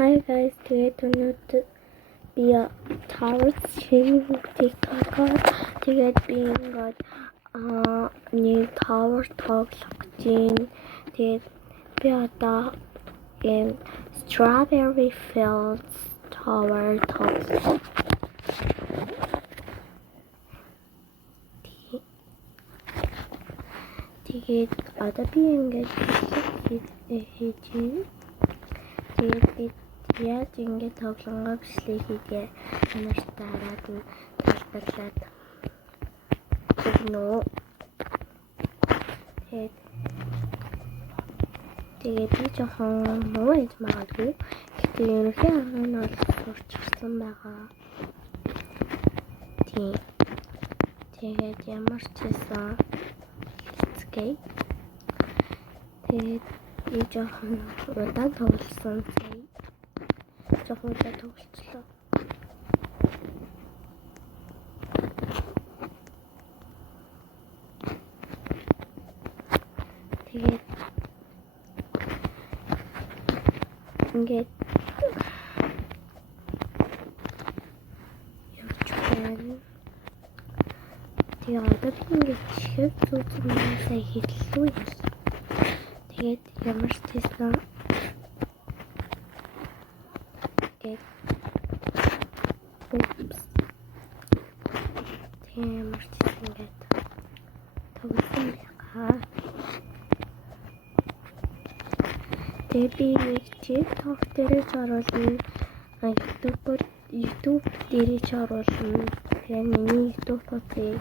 Hi guys, тэгээд өнөөдөр би Tower TikTok тэгээд би ингээд нэг Tower тоглох гэж. Тэгээд би одоо Strawberry Fields Tower тоглох. Тэгээд одоо би ингээд хийж тэгээд би яаж ингэж тоглонгоо бичлэг хийгээ нарт дараад нь тайлбарлаад өгнө. Тэгээд би жоохон муу гэж магадгүй. Гэтэ ерөнхий арга нь бол сурчсан байгаа. Тэгээд ямар ч байсан хэцгээ. Тэгээд би жоохон удаан тоглосон. Жоохон удаан тоглолцлоо. Тэгээд ингээд явж байна. Тэгээд одоо би ингээд чихэр зүүцмээсээ хэллүү юм. Тэгээд ямар ч байсан ямар ч ингэж тоглосон байгаа. Тэгээд би нэг TikTok дээрээ ч оруулна. YouTube дээрээ ч оруулна. Тэгээд миний YouTube хуудсыг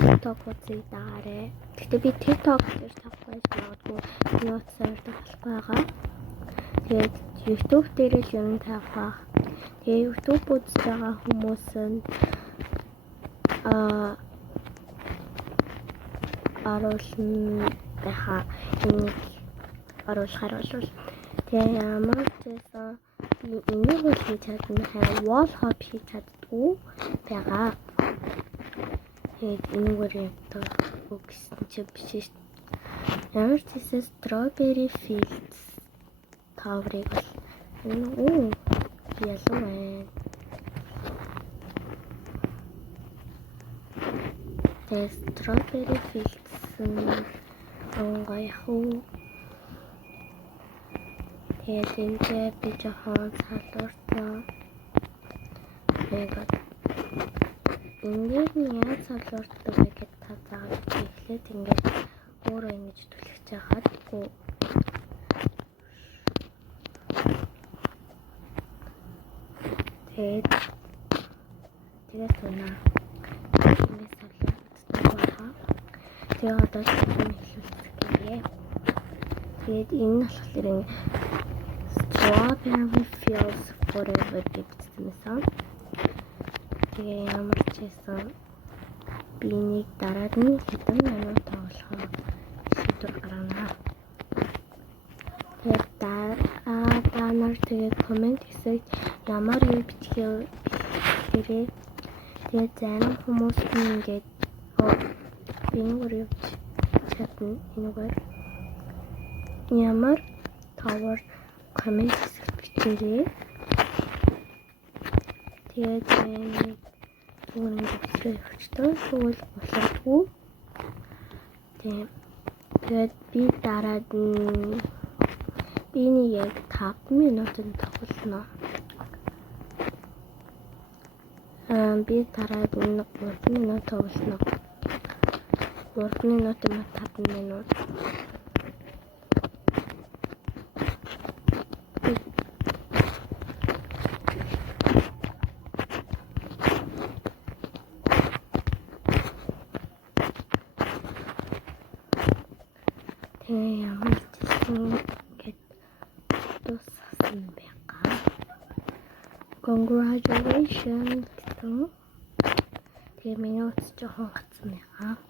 TikTok хуудсыг дагаарай. Гэхдээ би TikTok дээр тавьхгүй магадгүй миний хуудсаар болох байгаа. Тэгээд YouTube дээрээ л юм тавих. Тэгээд YouTube үзэж байгаа хүмүүс нь оруулна байхаа энийг оруулахаар бол тэгээ ямар ч байсан энийг бол хийж чадна харин wall hop хийж чаддгүй байгаа. Тэгээд энэгээр ятдаг гэсэн чи биш шүү дээ. Ямар ч байсан Strawberry Fields Tower-ыг бол ялуу байна. Тэгээд Strawberry Fields гоё. Тэгээд энэ би жоохон салуурсан. Тэгээд ингээд яаж салуурдаг вэ гэж та заагаад эхлээд ингээд өөрөө ингэж түлхэж яагаадгүй. Тэгээд унаа. Ингээд салуурдаг байгаа. Тэгээд одоо энэ хэлүүлцгээе. Тэгээд энэ болохоор Strawberry Fields Forever гэсэн. Тэгээ ямар ч байсан би нэг дараад нь хэдэн минут тоглохоо шийдвэр гаргана. Тэгээд та нар тэгээд комент хэсэгт ямар юу бичгээрээ тэгээд зарим хүмүүс ингээд энэгээр юу чадна энэгээр ямар Tower комент хэсэгт бичээрэй. Тэгээд нэг үүнийг биччихсэн тэгвэл болоодгүй. Тэгээд би дараад би нэг яг 5 минутанд тоглоно. Би дараад 3 минут тоглоно. 3 минут 5 минут. Ямар ч ингэж дууссан байгаа. Congratulations гэсэн. Тэгээ миний утас жоохон гацсан байгаа.